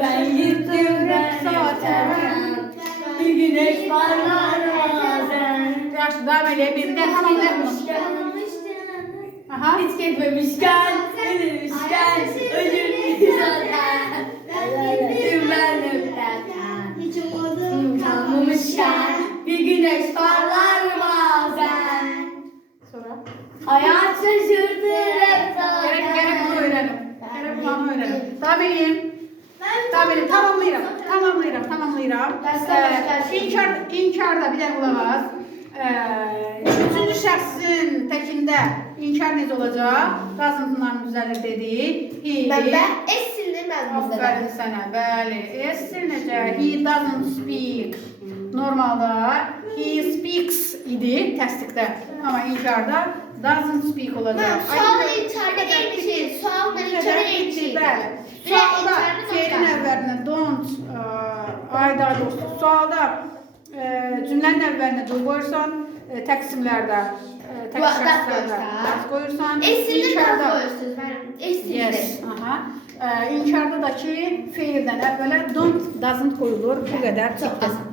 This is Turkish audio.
Ben gittim zaten. Bir güneş parlar bazen. Yaxşı, devam edelim. Bir de tamamlayalım. Aha. Hiç gitmemişken, ölürmüşken, ölürmüş zaten. Ben gittim ben öpten. Hiç umudum Kalmamışken, bir güneş parlar bazen. Sonra? Hayat şaşırtır hep zaten. Gerek bunu öğrenelim. Gerek bunu öğrenelim. Devam edeyim. Devam edeyim. Tamamlayıram. İnkarda bir de kulak az. Üçüncü şəxsin təkində inkar necə olacaq? Qazıntıların üzəlir dedik. Ben esildim ben burada. Aferin sənə, bəli. Esir necə? He doesn't speak. Normalda he speaks idi təsdiqdə. Amma inkarda doesn't speak olacaq. Sual içeride en bir şey. Sual da içeride en bir şey. Bəli. Sualda feilin əvvəlinə don't, ay daha doğrusu sualda cümlənin əvvəlinə do qoyursan, təqsimlərdə, tək şəxslərdə das qoyursan, Esilde tam koyuyorsunuz. Ben esilde. yes, aha. İnkarda da ki feildən əvvələ don't, doesn't qoyulur. Bu qədər. Çok basit.